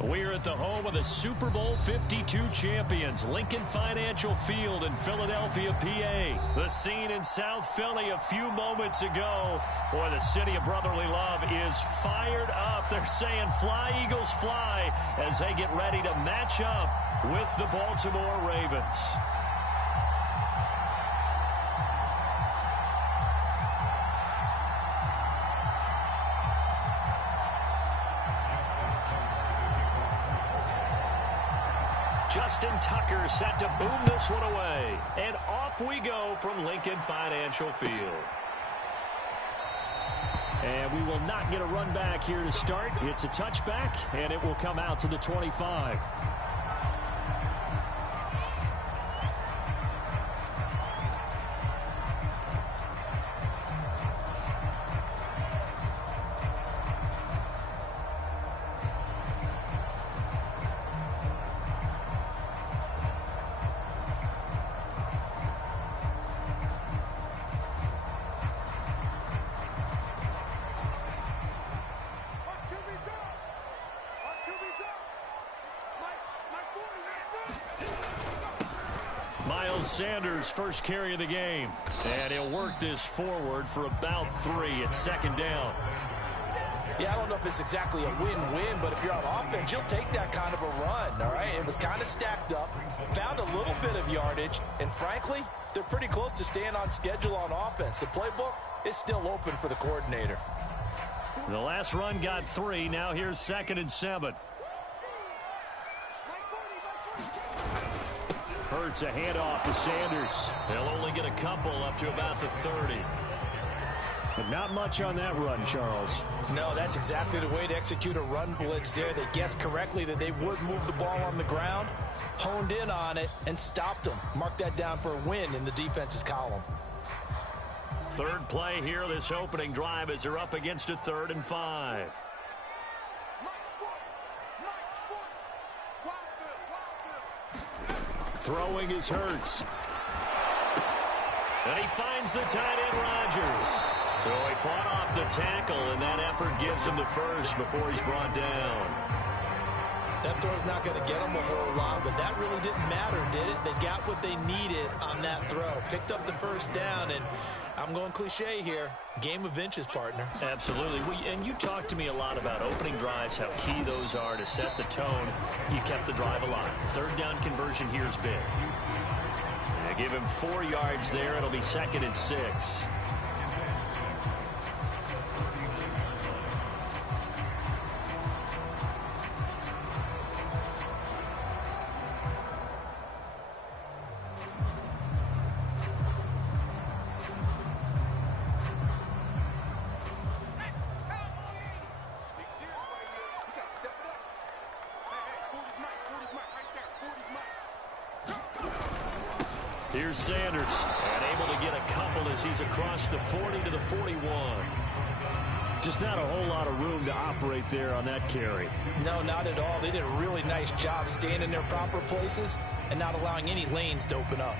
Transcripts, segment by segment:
We're at the home of the Super Bowl 52 champions, Lincoln Financial Field in Philadelphia, PA. The scene in South Philly a few moments ago. Boy, the city of brotherly love is fired up. They're saying fly, Eagles, fly, as they get ready to match up with the Baltimore Ravens. Justin Tucker set to boom this one away. And off we go from Lincoln Financial Field. And we will not get a run back here to start. It's a touchback, and it will come out to the 25. Sanders' first carry of the game. And he'll work this forward for about 3 at second down. Yeah, I don't know if it's exactly a win-win, but if you're on offense, you'll take that kind of a run, all right? It was kind of stacked up, found a little bit of yardage, and frankly, they're pretty close to staying on schedule on offense. The playbook is still open for the coordinator. The last run got 3. Now here's 2nd and 7. Hurts a handoff to Sanders. They'll only get a couple up to about the 30. But not much on that run, Charles. No, that's exactly the way to execute a run blitz there. They guessed correctly that they would move the ball on the ground, honed in on it, and stopped them. Mark that down for a win in the defense's column. Third play here, this opening drive, as they're up against a 3rd and 5. Throwing is Hurts. And he finds the tight end, Rodgers. So he fought off the tackle, and that effort gives him the first before he's brought down. That throw's not going to get them a whole lot, but that really didn't matter, did it? They got what they needed on that throw. Picked up the first down, and I'm going cliche here. Game of inches, partner. Absolutely. And you talked to me a lot about opening drives, how key those are to set the tone. You kept the drive alive. 3rd down conversion here is big. They give him 4 yards there. It'll be 2nd and 6. Here's Sanders, and able to get a couple as he's across the 40 to the 41. Just not a whole lot of room to operate there on that carry. No, not at all. They did a really nice job staying in their proper places and not allowing any lanes to open up.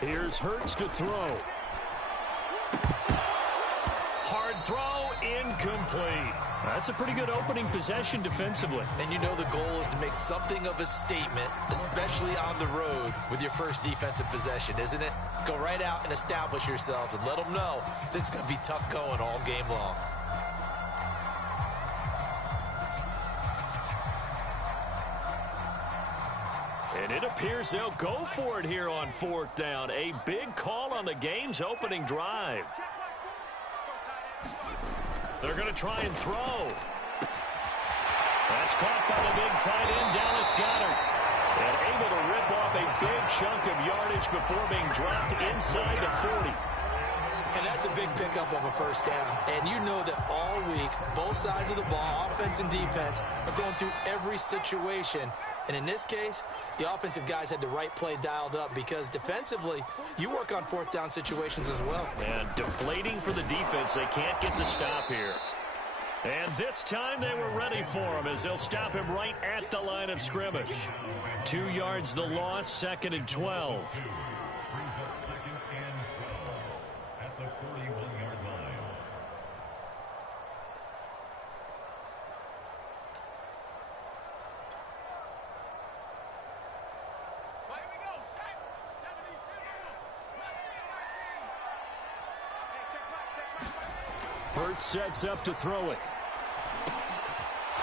Here's Hurts to throw. Hard throw, incomplete. That's a pretty good opening possession defensively. And you know the goal is to make something of a statement, especially on the road with your first defensive possession, isn't it? Go right out and establish yourselves and let them know this is going to be tough going all game long. And it appears they'll go for it here on 4th down. A big call on the game's opening drive. They're going to try and throw. That's caught by the big tight end, Dallas Goedert. And able to rip off a big chunk of yardage before being dropped inside the 40. And that's a big pickup of a first down. And you know that all week, both sides of the ball, offense and defense, are going through every situation And in this case, the offensive guys had the right play dialed up because defensively, you work on fourth down situations as well. And deflating for the defense. They can't get the stop here. And this time they were ready for him as they'll stop him right at the line of scrimmage. 2 yards the loss, 2nd and 12. Hurts sets up to throw it.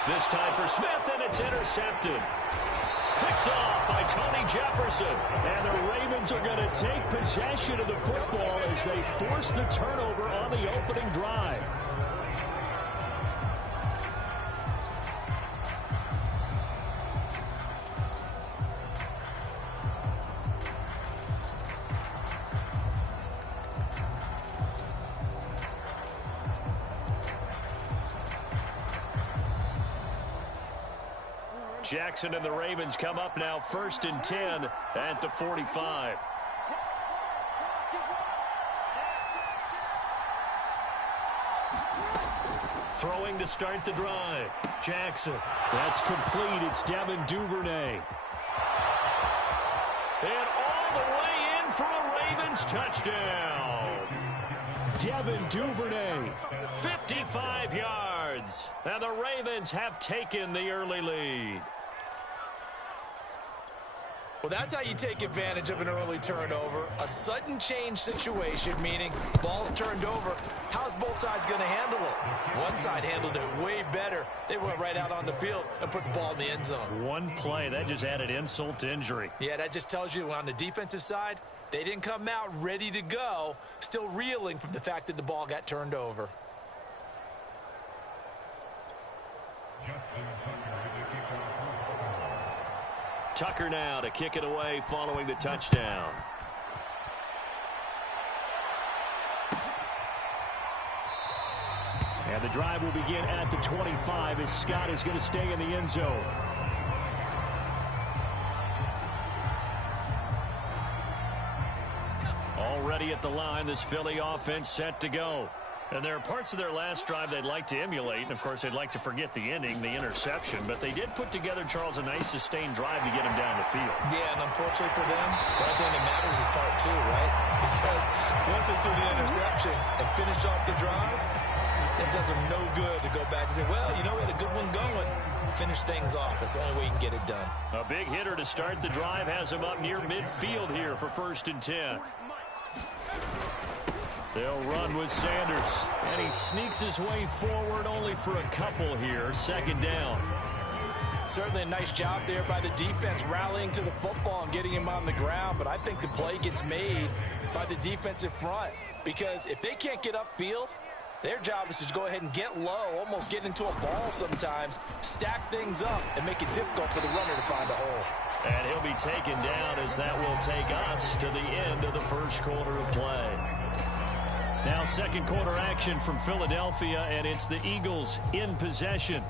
This time for Smith, and it's intercepted. Picked off by Tony Jefferson. And the Ravens are going to take possession of the football as they force the turnover on the opening drive. Jackson and the Ravens come up now 1st and 10 at the 45. Throwing to start the drive. Jackson. That's complete. It's Devin Duvernay. And all the way in for a Ravens touchdown. Devin Duvernay. 55 yards. And the Ravens have taken the early lead. Well, that's how you take advantage of an early turnover. A sudden change situation, meaning ball's turned over. How's both sides going to handle it? One side handled it way better. They went right out on the field and put the ball in the end zone. One play, that just added insult to injury. Yeah, that just tells you on the defensive side, they didn't come out ready to go, still reeling from the fact that the ball got turned over. Tucker now to kick it away following the touchdown. And the drive will begin at the 25 as Scott is going to stay in the end zone. Already at the line, this Philly offense set to go. And there are parts of their last drive they'd like to emulate. And, of course, they'd like to forget the ending, the interception. But they did put together, Charles, a nice sustained drive to get him down the field. Yeah, and unfortunately for them, the only thing that matters is part 2, right? Because once they threw the interception and finished off the drive, it does them no good to go back and say, well, you know, we had a good one going. Finish things off. That's the only way you can get it done. A big hitter to start the drive has him up near midfield here for 1st and 10. They'll run with Sanders. And he sneaks his way forward only for a couple here. 2nd down. Certainly a nice job there by the defense rallying to the football and getting him on the ground. But I think the play gets made by the defensive front. Because if they can't get upfield, their job is to go ahead and get low, almost get into a ball sometimes, stack things up, and make it difficult for the runner to find a hole. And he'll be taken down as that will take us to the end of the first quarter of play. Now 2nd quarter action from Philadelphia, and it's the Eagles in possession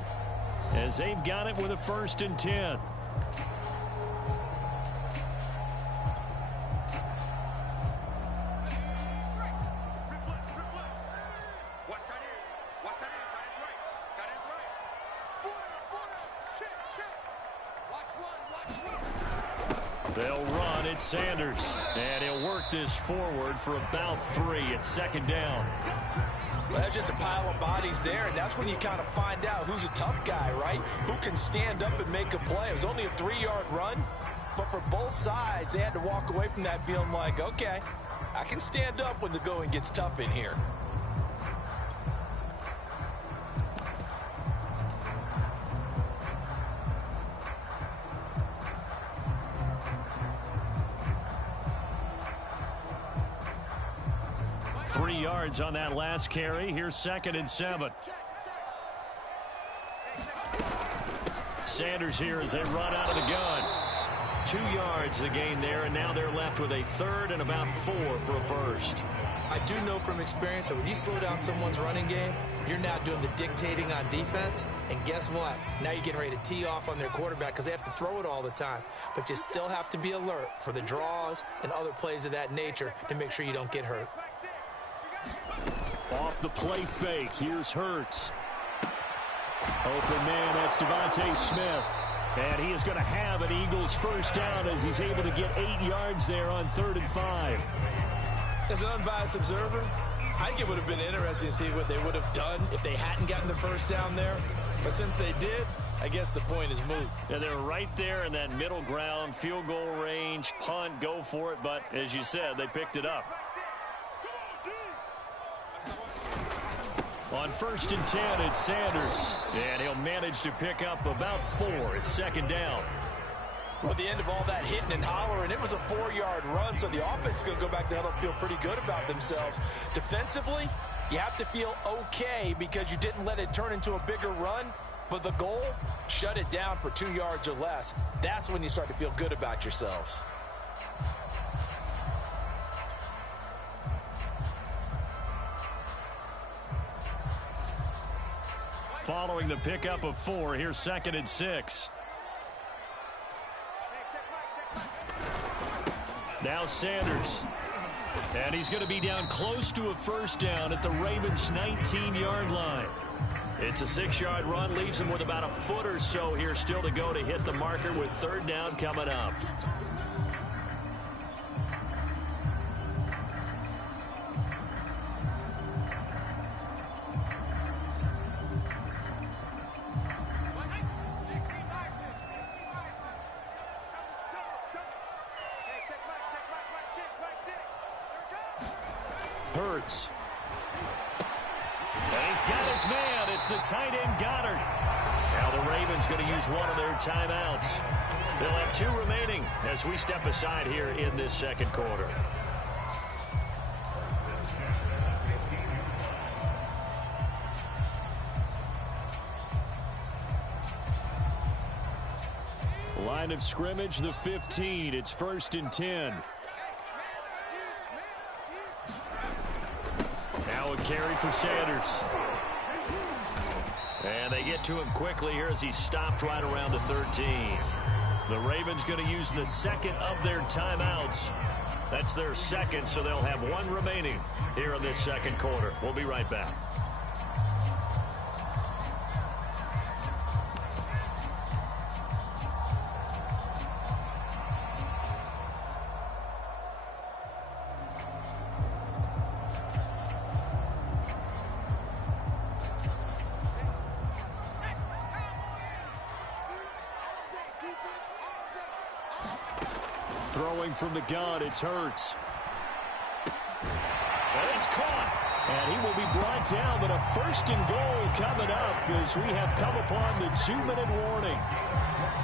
as they've got it with a 1st and 10. They'll run it, Sanders, and he'll work this forward for about 3 at 2nd down. Well, that's just a pile of bodies there, and that's when you kind of find out who's a tough guy, right? Who can stand up and make a play. It was only a 3-yard run, but for both sides, they had to walk away from that feeling like, okay, I can stand up when the going gets tough in here. Three yards on that last carry. Here's 2nd and 7. Sanders here as they run out of the gun. 2 yards the gain there, and now they're left with a 3rd and about 4 for a first. I do know from experience that when you slow down someone's running game, you're now doing the dictating on defense. And guess what? Now you're getting ready to tee off on their quarterback because they have to throw it all the time. But you still have to be alert for the draws and other plays of that nature to make sure you don't get hurt. Off the play fake, here's Hurts. Open man, that's Devontae Smith. And he is going to have an Eagles first down as he's able to get 8 yards there on 3rd and 5. As an unbiased observer, I think it would have been interesting to see what they would have done if they hadn't gotten the first down there. But since they did, I guess the point is moot. Yeah, they're right there in that middle ground, field goal range, punt, go for it. But as you said, they picked it up. On 1st and 10, it's Sanders. And he'll manage to pick up about 4. It's 2nd down. Well, at the end of all that hitting and hollering, it was a 4-yard run, so the offense is going to go back to huddle and feel pretty good about themselves. Defensively, you have to feel okay because you didn't let it turn into a bigger run, but the goal, shut it down for 2 yards or less. That's when you start to feel good about yourselves. Following the pickup of 4, here's 2nd and 6. Now Sanders. And he's going to be down close to a first down at the Ravens' 19-yard line. It's a 6-yard run, leaves him with about a foot or so here still to go to hit the marker with 3rd down coming up. Hurts. And he's got his man. It's the tight end Goddard. Now the Ravens going to use one of their timeouts. They'll have 2 remaining as we step aside here in this 2nd quarter. Line of scrimmage, the 15. It's 1st and 10. Now a carry for Sanders. And they get to him quickly here as he stopped right around the 13. The Ravens going to use the 2nd of their timeouts. That's their 2nd, so they'll have 1 remaining here in this 2nd quarter. We'll be right back. Throwing from the gun, it's Hurts. And it's caught. And he will be brought down, but a 1st and goal coming up as we have come upon the 2-minute warning.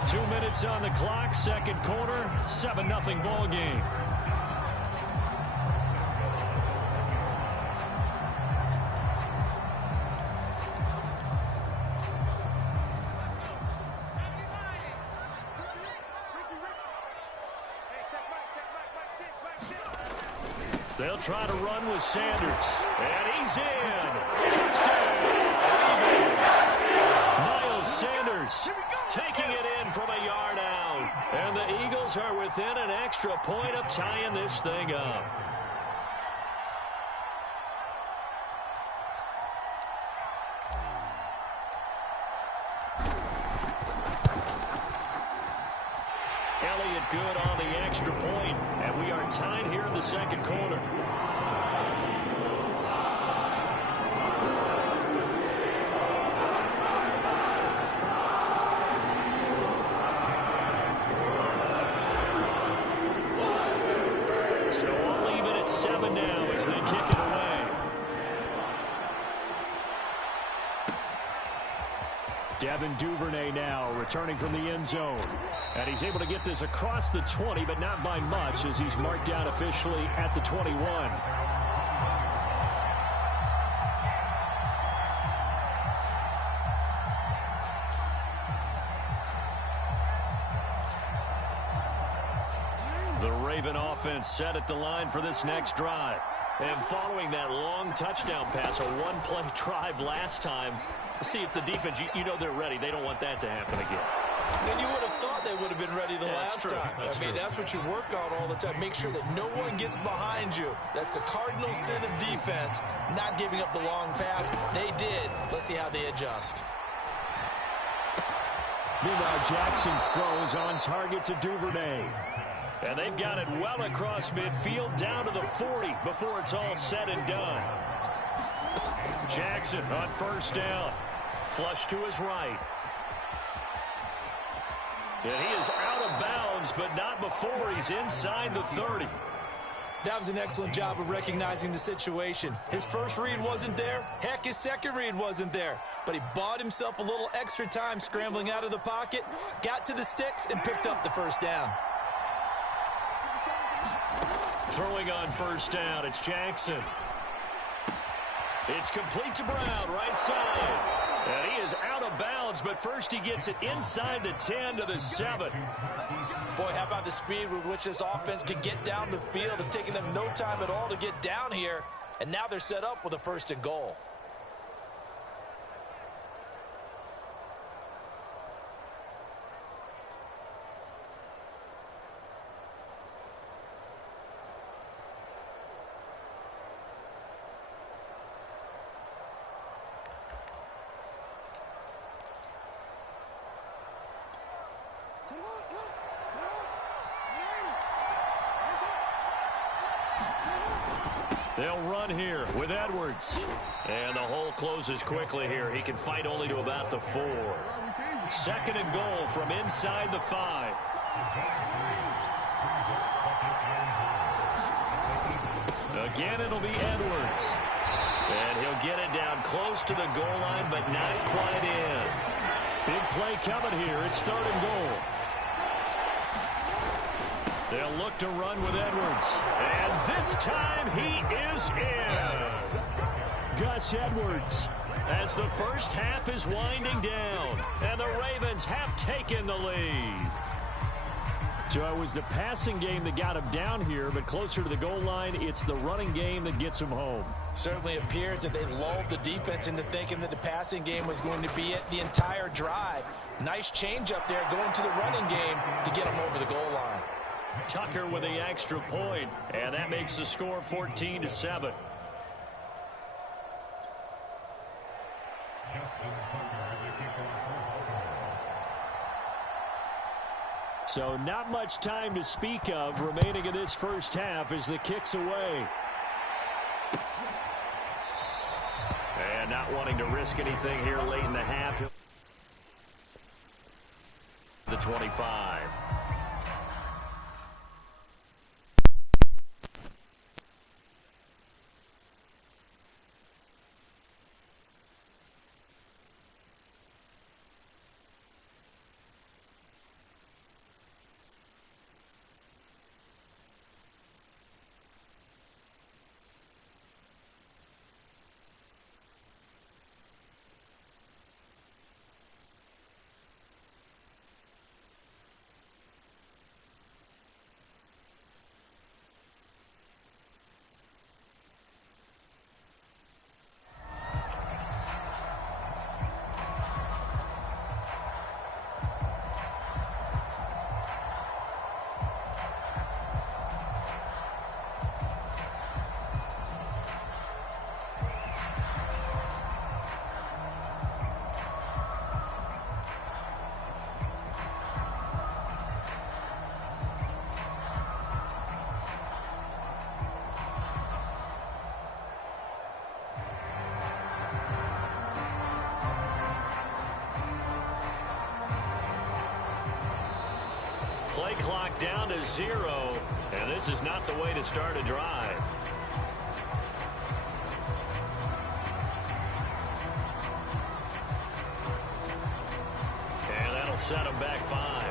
2 minutes on the clock, 2nd quarter, 7-0 ball game. They'll try to run with Sanders. And he's in. Touchdown, Eagles. Miles Sanders taking it in from a yard out. And the Eagles are within an extra point of tying this thing up. Elliott good on the extra point, and we are tied here in the 2nd quarter. So I'll leave it at 7 now as they kick it away. Devin Duvernay now returning from the end zone. And he's able to get this across the 20, but not by much as he's marked down officially at the 21. The Raven offense set at the line for this next drive. And following that long touchdown pass, a one-play drive last time, see if the defense, you know they're ready. They don't want that to happen again. Then you would have thought they would have been ready the last time. That's what you work on all the time. Make sure that no one gets behind you. That's the cardinal sin of defense, not giving up the long pass. They did. Let's see how they adjust. Meanwhile, Jackson's throw is on target to Duvernay. And they've got it well across midfield down to the 40 before it's all said and done. Jackson on first down. Flush to his right. And he is out of bounds, but not before he's inside the 30. That was an excellent job of recognizing the situation. His first read wasn't there. Heck, his second read wasn't there. But he bought himself a little extra time scrambling out of the pocket, got to the sticks, and picked up the first down. Throwing on first down, it's Jackson. It's complete to Brown, right side. And he is out of bounds, but first he gets it inside the 10 to the 7. Boy, how about the speed with which this offense can get down the field? It's taken them no time at all to get down here, and now they're set up with a first and goal. They'll run here with Edwards. And the hole closes quickly here. He can fight only to about the 4. Second and goal from inside the 5. Again, it'll be Edwards. And he'll get it down close to the goal line, but not quite in. Big play coming here. It's third and goal. They'll look to run with Edwards. And this time he is in. Yes. Gus Edwards as the first half is winding down. And the Ravens have taken the lead. So it was the passing game that got him down here, but closer to the goal line, it's the running game that gets him home. Certainly appears that they lulled the defense into thinking that the passing game was going to be it the entire drive. Nice change up there going to the running game to get him over the goal line. Tucker with the extra point, and that makes the score 14-7. So not much time to speak of remaining in this first half as the kick's away. And not wanting to risk anything here late in the half. The 25. Play clock down to 0, and this is not the way to start a drive. And that'll set them back 5.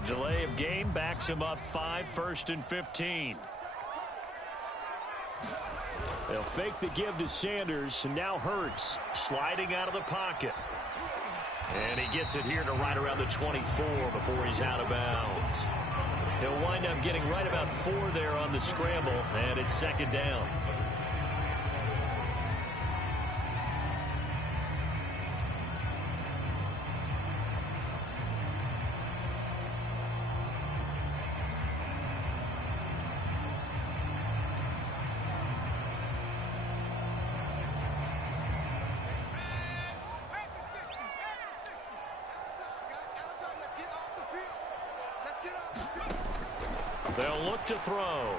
The delay of game backs him up 5, 1st and 15. They'll fake the give to Sanders, and now Hurts sliding out of the pocket. And he gets it here to right around the 24 before he's out of bounds. He'll wind up getting right about 4 there on the scramble, and it's 2nd down. They'll look to throw.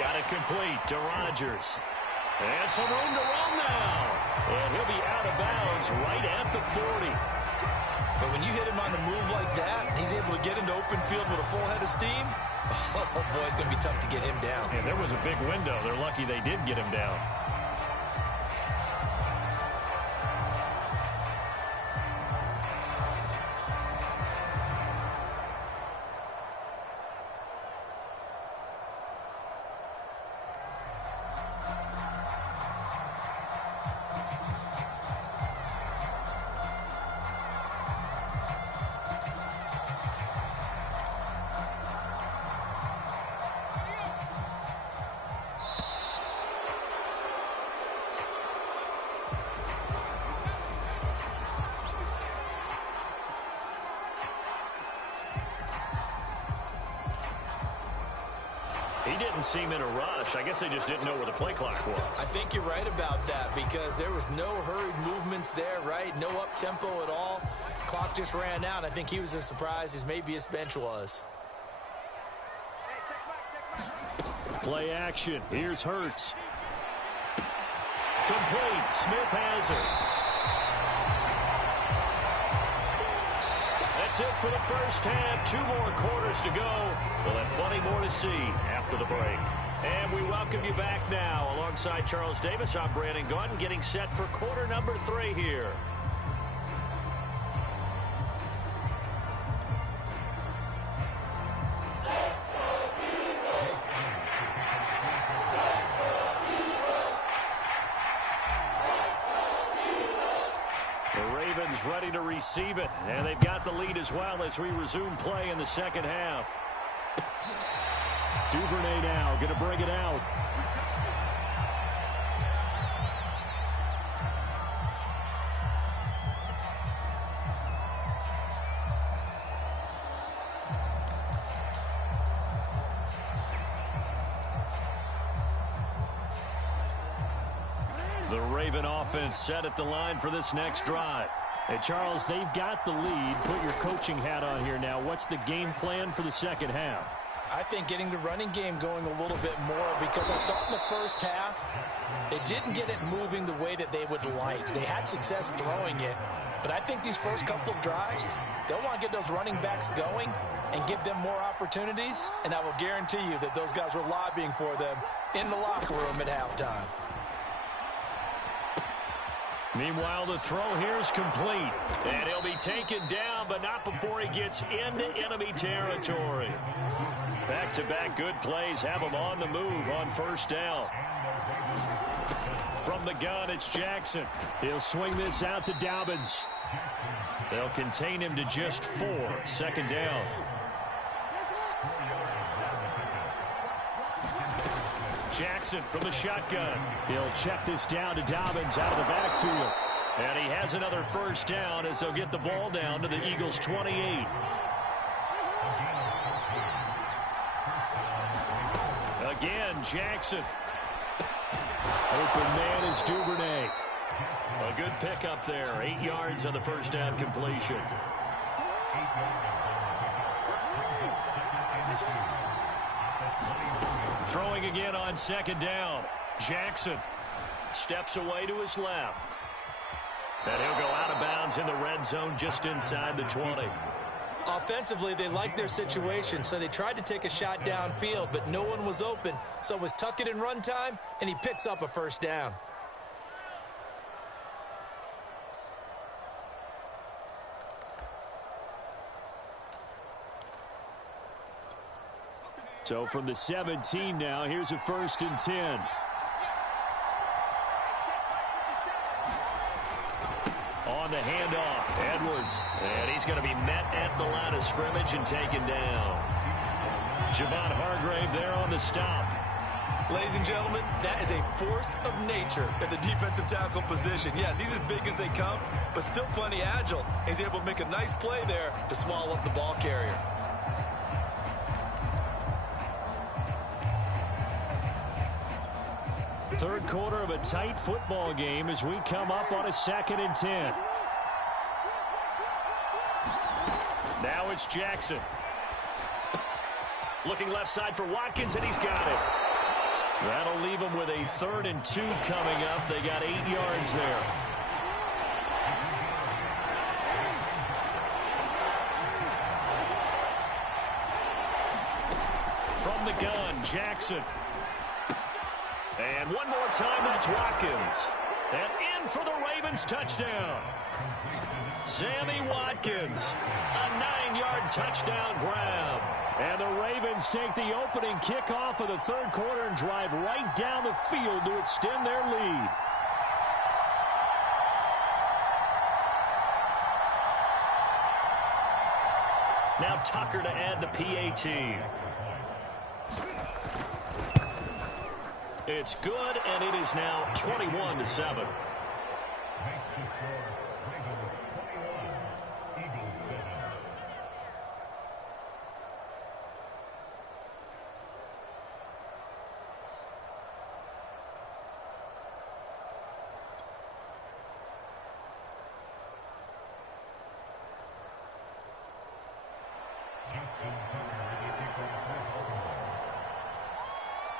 Got it complete to Rodgers. And some room to run now. And he'll be out of bounds right at the 40. But when you hit him on the move like that, he's able to get into open field with a full head of steam. Oh, boy, it's going to be tough to get him down. And there was a big window. They're lucky they did get him down. He didn't seem in a rush. I guess they just didn't know where the play clock was. I think you're right about that because there was no hurried movements there, right? No up-tempo at all. Clock just ran out. I think he was as surprised as maybe his bench was. Play action. Here's Hurts. Complete. Smith has it. That's it for the first half. 2 more quarters to go. We'll have plenty more to see after the break. And we welcome you back now. Alongside Charles Davis, I'm Brandon Gunn, getting set for quarter number 3 here. Ready to receive it, and they've got the lead as well as we resume play in the second half. Duvernay now going to bring it out. The Raven offense set at the line for this next drive. Hey, Charles, they've got the lead. Put your coaching hat on here now. What's the game plan for the second half? I think getting the running game going a little bit more because I thought in the first half they didn't get it moving the way that they would like. They had success throwing it, but I think these first couple of drives, they'll want to get those running backs going and give them more opportunities, and I will guarantee you that those guys were lobbying for them in the locker room at halftime. Meanwhile, the throw here is complete. And he'll be taken down, but not before he gets into enemy territory. Back-to-back good plays have him on the move on first down. From the gun, it's Jackson. He'll swing this out to Dobbins. They'll contain him to just 4. 2nd down. Jackson from the shotgun. He'll check this down to Dobbins out of the backfield. And he has another first down as they'll get the ball down to the Eagles' 28. Again, Jackson. Open man is Duvernay. A good pickup there. 8 yards on the first down completion. Throwing again on 2nd down. Jackson steps away to his left. And he'll go out of bounds in the red zone just inside the 20. Offensively, they liked their situation, so they tried to take a shot downfield, but no one was open. So it was tuck it in run time, and he picks up a first down. So from the 17 now, here's a 1st and 10. On the handoff, Edwards. And he's going to be met at the line of scrimmage and taken down. Javon Hargrave there on the stop. Ladies and gentlemen, that is a force of nature at the defensive tackle position. Yes, he's as big as they come, but still plenty agile. He's able to make a nice play there to swallow up the ball carrier. Third quarter of a tight football game as we come up on a 2nd and 10. Now it's Jackson. Looking left side for Watkins, and he's got it. That'll leave them with a 3rd and 2 coming up. They got 8 yards there. From the gun, Jackson. And one more time, that's Watkins. And in for the Ravens touchdown. Sammy Watkins, a 9-yard touchdown grab. And the Ravens take the opening kickoff of the 3rd quarter and drive right down the field to extend their lead. Now Tucker to add the PAT. It's good, and it is now 21-7.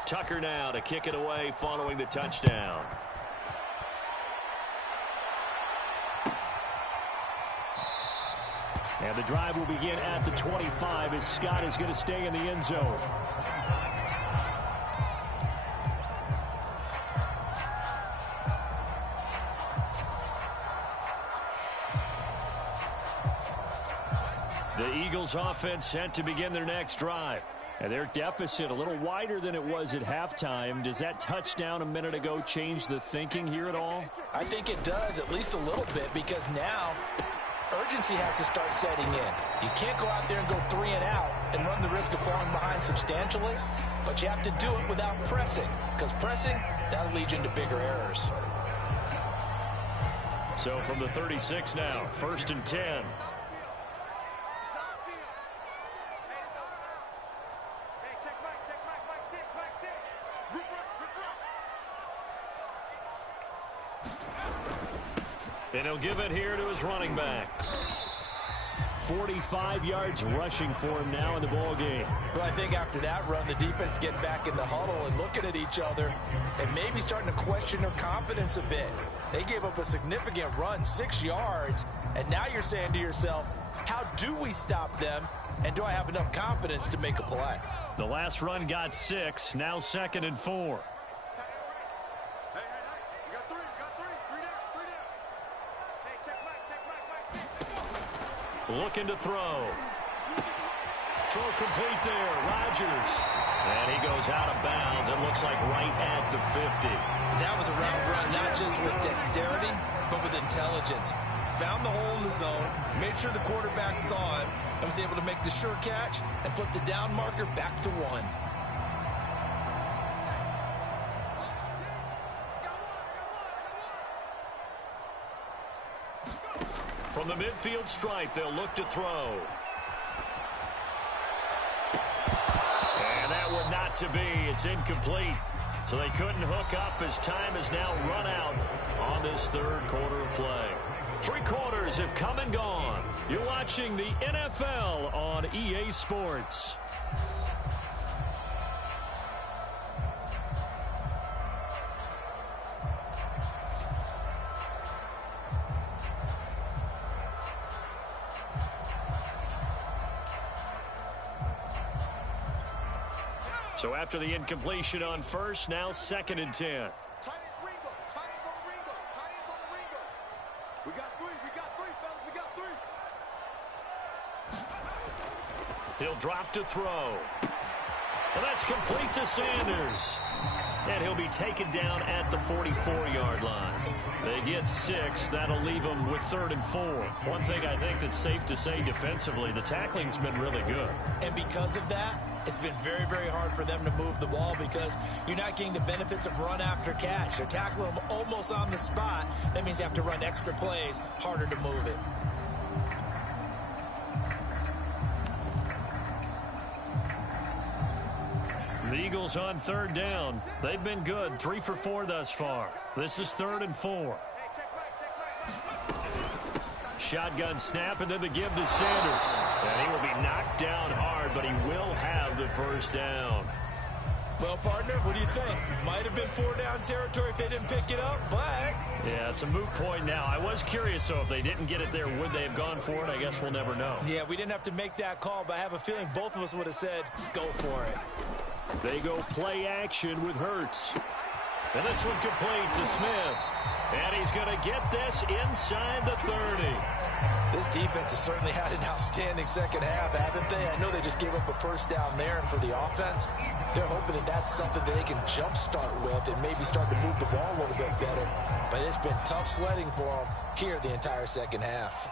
Tucker now to kick it away following the touchdown. And the drive will begin at the 25 as Scott is going to stay in the end zone. The Eagles offense set to begin their next drive. And their deficit a little wider than it was at halftime. Does that touchdown a minute ago change the thinking here at all? I think it does, at least a little bit, because now urgency has to start setting in. You can't go out there and go 3 and out and run the risk of falling behind substantially, but you have to do it without pressing, because pressing, that'll lead you into bigger errors. So from the 36 now, 1st and 10. And he'll give it here to his running back. 45 yards rushing for him now in the ball game. Well, I think after that run, the defense getting back in the huddle and looking at each other and maybe starting to question their confidence a bit. They gave up a significant run, 6 yards, and now you're saying to yourself, how do we stop them, and do I have enough confidence to make a play? The last run got 6, now 2nd and 4. Looking to throw. Throw complete there. Rodgers. And he goes out of bounds. It looks like right at the 50. That was a route run, not just with dexterity, but with intelligence. Found the hole in the zone, made sure the quarterback saw him, and was able to make the sure catch and flip the down marker back to 1. From the midfield stripe, they'll look to throw. And that would not to be. It's incomplete. So they couldn't hook up as time has now run out on this 3rd quarter of play. 3 quarters have come and gone. You're watching the NFL on EA Sports. So after the incompletion on 1st, now 2nd and 10. He'll drop to throw. And that's complete to Sanders. And he'll be taken down at the 44-yard line. They get 6. That'll leave them with 3rd and 4. One thing I think that's safe to say defensively, the tackling's been really good. And because of that, it's been very, very hard for them to move the ball because you're not getting the benefits of run after catch. They're tackling them almost on the spot. That means you have to run extra plays, harder to move it. The Eagles on 3rd down. They've been good, 3 for 4 thus far. This is 3rd and 4. Shotgun snap and then the give to Sanders. And he will be knocked down hard, but he will have the first down. Well, partner, what do you think? Might have been 4-down territory if they didn't pick it up, but... Yeah, it's a moot point now. I was curious, so if they didn't get it there, would they have gone for it? I guess we'll never know. Yeah, we didn't have to make that call, but I have a feeling both of us would have said, go for it. They go play action with Hurts. And this one complete to Smith. And he's going to get this inside the 30. This defense has certainly had an outstanding second half, haven't they? I know they just gave up a first down there, and for the offense, they're hoping that that's something that they can jumpstart with and maybe start to move the ball a little bit better. But it's been tough sledding for them here the entire second half.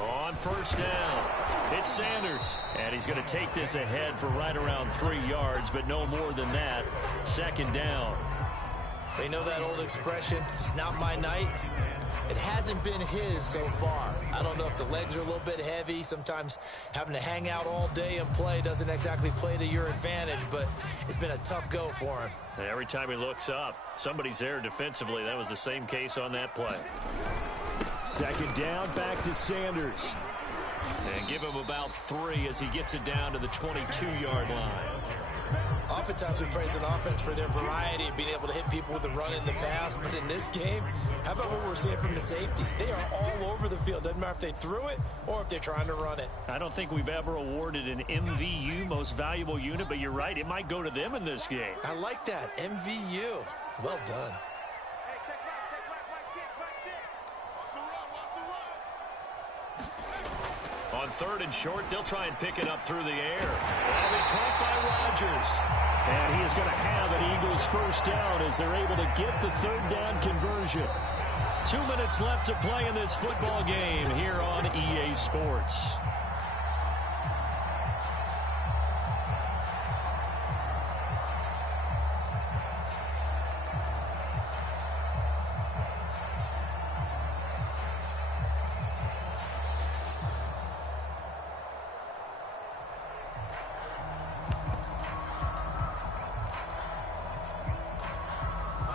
On first down, it's Sanders. And he's going to take this ahead for right around 3 yards, but no more than that. 2nd down. They know that old expression, it's not my night. It hasn't been his so far. I don't know if the legs are a little bit heavy. Sometimes having to hang out all day and play doesn't exactly play to your advantage, but it's been a tough go for him. And every time he looks up, somebody's there defensively. That was the same case on that play. 2nd down, back to Sanders. And give him about 3 as he gets it down to the 22-yard line. Oftentimes we praise an offense for their variety of being able to hit people with the run in the pass, but in this game, how about what we're seeing from the safeties? They are all over the field. Doesn't matter if they threw it or if they're trying to run it. I don't think we've ever awarded an MVU, most valuable unit, but you're right, it might go to them in this game. I like that, MVU. Well done. On 3rd and short, they'll try and pick it up through the air. And they caught by Rodgers. And he is going to have an Eagles first down as they're able to get the 3rd down conversion. 2 minutes left to play in this football game here on EA Sports.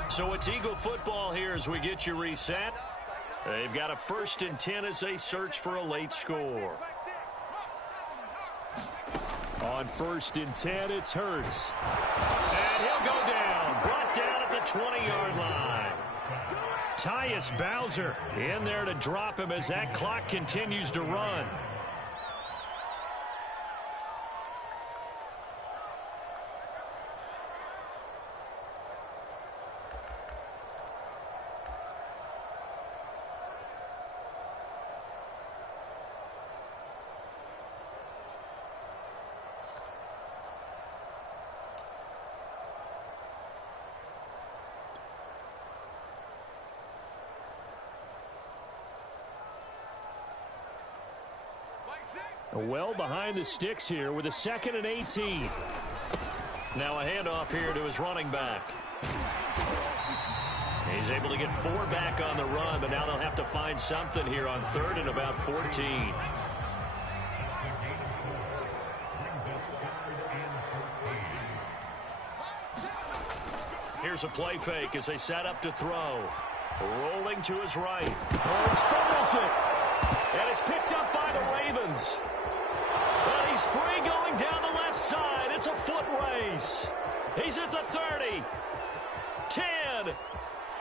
So it's Eagle football here as we get you reset. They've got a 1st and 10 as they search for a late score. On 1st and 10, it's Hurts. And he'll go down. Brought down at the 20-yard line. Tyus Bowser in there to drop him as that clock continues to run. Well behind the sticks here with a 2nd and 18. Now a handoff here to his running back. He's able to get 4 back on the run, but now they'll have to find something here on 3rd and about 14. Here's a play fake as they set up to throw. Rolling to his right. Hurts fumbles it. And it's picked up by the Ravens. And he's free going down the left side. It's a foot race. He's at the 30. 10.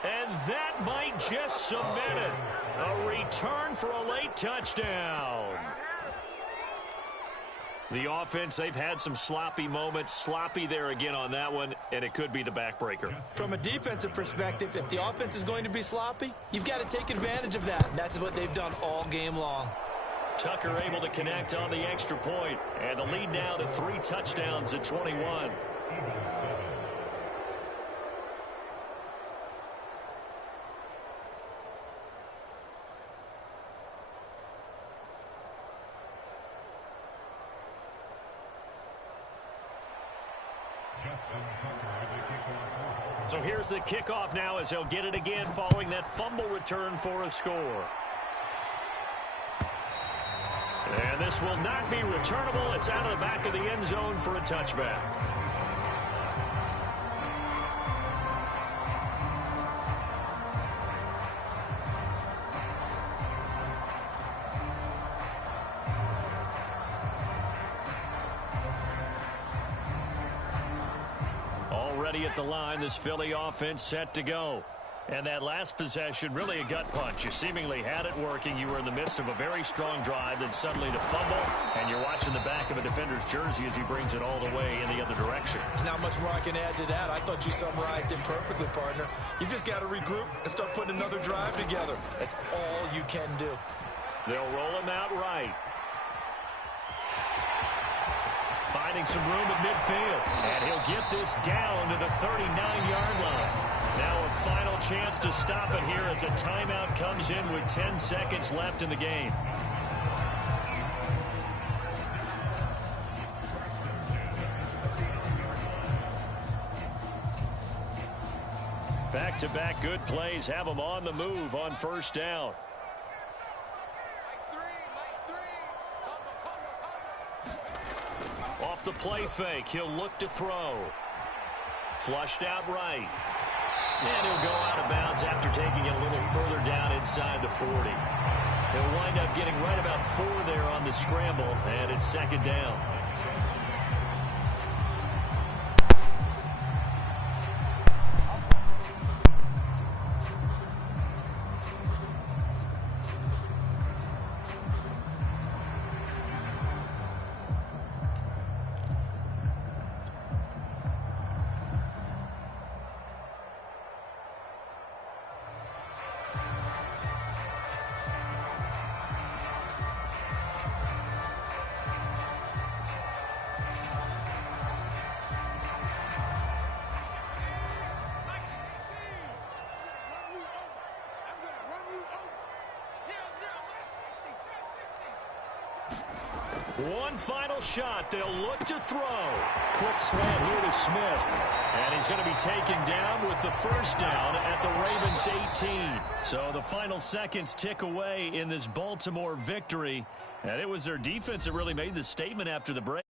And that might just cement it. A return for a late touchdown. The offense, they've had some sloppy moments. Sloppy there again on that one, and it could be the backbreaker. From a defensive perspective, if the offense is going to be sloppy, you've got to take advantage of that. And that's what they've done all game long. Tucker able to connect on the extra point, and the lead now to 3 touchdowns at 21. So here's the kickoff now as he'll get it again following that fumble return for a score. And this will not be returnable. It's out of the back of the end zone for a touchback. Already at the line, this Philly offense set to go. And that last possession, really a gut punch. You seemingly had it working. You were in the midst of a very strong drive, then suddenly the fumble, and you're watching the back of a defender's jersey as he brings it all the way in the other direction. There's not much more I can add to that. I thought you summarized it perfectly, partner. You've just got to regroup and start putting another drive together. That's all you can do. They'll roll him out right. Finding some room at midfield, and he'll get this down to the 39-yard line. Now a final chance to stop it here as a timeout comes in with 10 seconds left in the game. Back-to-back good plays have them on the move on first down. Off the play fake, he'll look to throw. Flushed out right. And he'll go out of bounds after taking it a little further down inside the 40. He'll wind up getting right about 4 there on the scramble, and it's second down. One final shot. They'll look to throw. Quick slant here to Smith. And he's going to be taken down with the first down at the Ravens 18. So the final seconds tick away in this Baltimore victory. And it was their defense that really made the statement after the break.